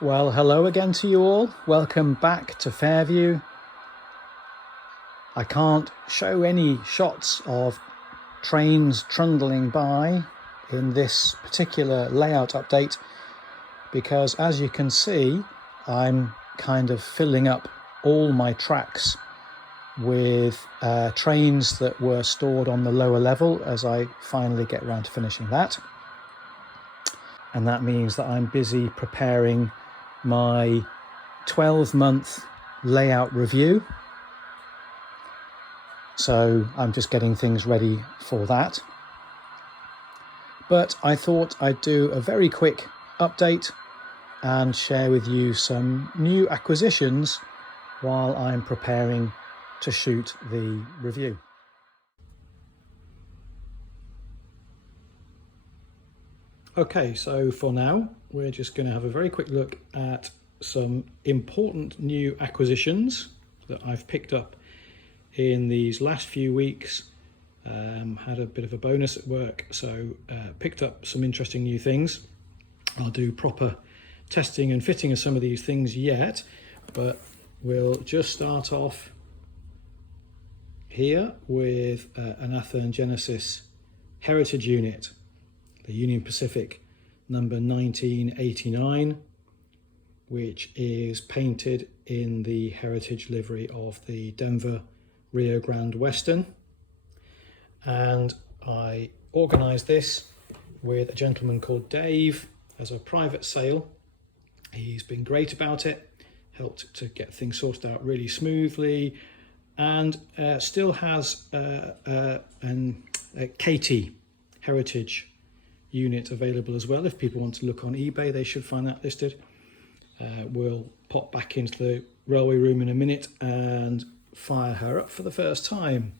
Well, hello again to you all. Welcome back to Fairview. I can't show any shots of trains trundling by in this particular layout update because, as you can see, I'm kind of filling up all my tracks with trains that were stored on the lower level as I finally get around to finishing that. And that means that I'm busy preparing my 12-month layout review. So I'm just getting things ready for that. But I thought I'd do a very quick update and share with you some new acquisitions while I'm preparing to shoot the review. Okay, so for now, we're just going to have a very quick look at some important new acquisitions that I've picked up in these last few weeks. Had a bit of a bonus at work, so picked up some interesting new things. I'll do proper testing and fitting of some of these things yet, but we'll just start off here with an Athearn Genesis heritage unit, the Union Pacific number 1989, which is painted in the heritage livery of the Denver Rio Grande Western. And I organised this with a gentleman called Dave as a private sale. He's been great about it, helped to get things sorted out really smoothly, and still has a KT heritage unit available as well. If people want to look on eBay, they should find that listed. We'll pop back into the railway room in a minute and fire her up for the first time.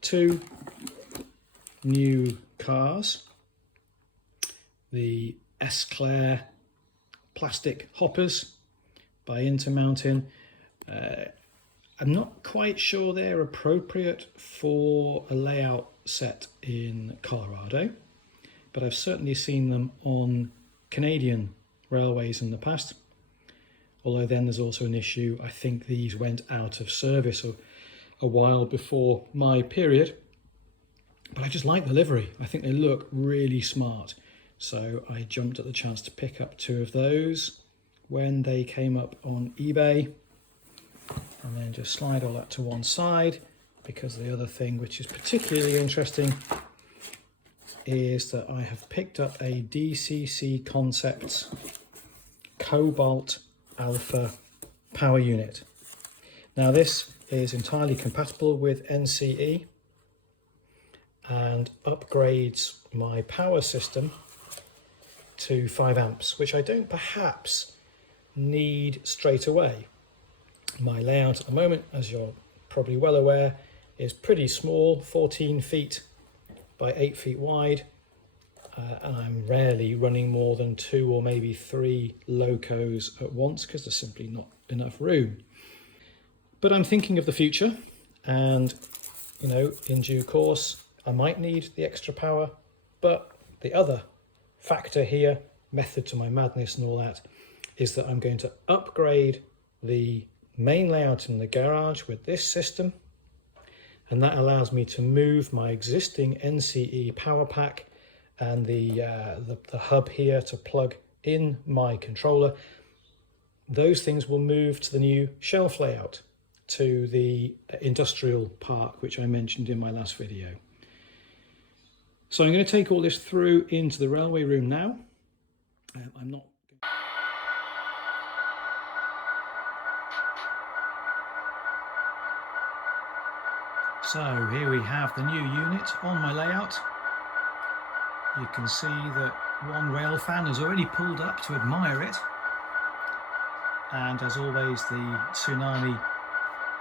Two new cars, the S-Clair plastic hoppers by Intermountain. I'm not quite sure they're appropriate for a layout set in Colorado, but I've certainly seen them on Canadian railways in the past. Although then there's also an issue, I think these went out of service a while before my period, but I just like the livery. I think they look really smart. So I jumped at the chance to pick up two of those when they came up on eBay, and then just slide all that to one side, because the other thing which is particularly interesting is that I have picked up a DCC Concepts Cobalt Alpha power unit. Now this is entirely compatible with NCE and upgrades my power system to 5 amps, which I don't perhaps need straight away. My layout at the moment, as you're probably well aware, is pretty small, 14 feet by 8 feet wide, and I'm rarely running more than 2 or maybe 3 locos at once because there's simply not enough room. But I'm thinking of the future, and you know, in due course I might need the extra power. But the other factor here, method to my madness and all that, is that I'm going to upgrade the main layout in the garage with this system, and that allows me to move my existing NCE power pack and the hub here to plug in my controller. Those things will move to the new shelf layout, to the industrial park, which I mentioned in my last video. So I'm going to take all this through into the railway room now. So here we have the new unit on my layout. You can see that one rail fan has already pulled up to admire it. And as always, the Tsunami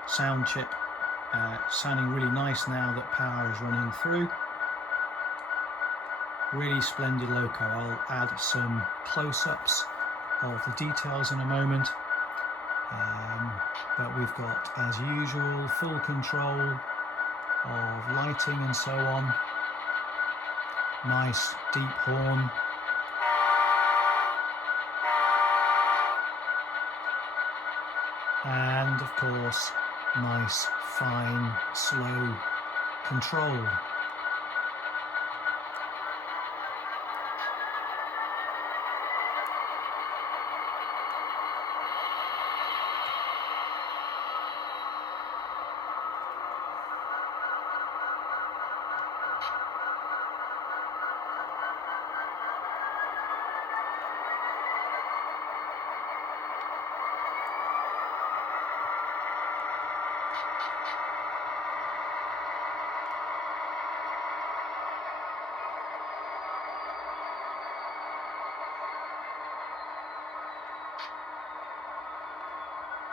sound chip sounding really nice now that power is running through. Really splendid loco. I'll add some close-ups of the details in a moment. But we've got, as usual, full control of lighting and so on. Nice deep horn. and of course nice fine slow control.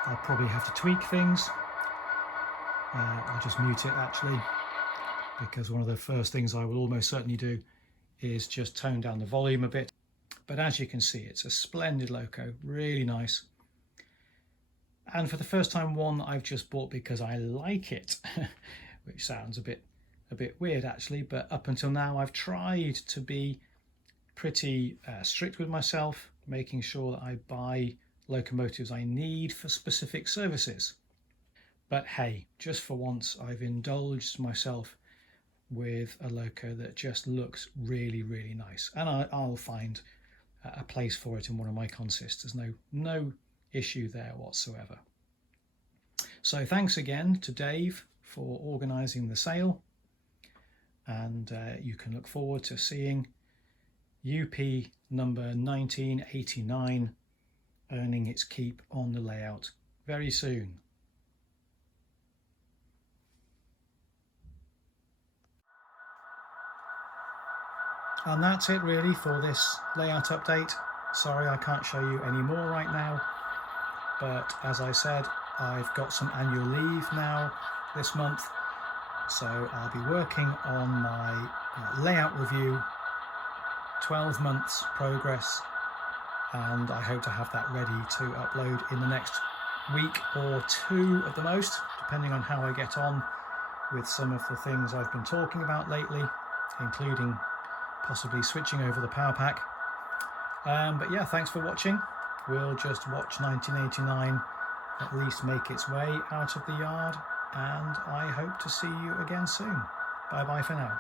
I'll probably have to tweak things. I'll just mute it actually, because one of the first things I will almost certainly do is just tone down the volume a bit. But as you can see, it's a splendid loco, really nice. And for the first time, one I've just bought because I like it, which sounds a bit weird actually, but up until now I've tried to be pretty strict with myself, making sure that I buy locomotives I need for specific services. But hey, just for once I've indulged myself with a loco that just looks really nice, and I'll find a place for it in one of my consists. There's no issue there whatsoever. So thanks again to Dave for organising the sale, and you can look forward to seeing UP number 1989 earning its keep on the layout very soon. And that's it really for this layout update. Sorry I can't show you any more right now, but as I said, I've got some annual leave now this month, so I'll be working on my layout review, 12 months progress, and I hope to have that ready to upload in the next week or two at the most, depending on how I get on with some of the things I've been talking about lately, including possibly switching over the power pack. But yeah, thanks for watching. We'll just watch 1989 at least make its way out of the yard, and I hope to see you again soon. Bye bye for now.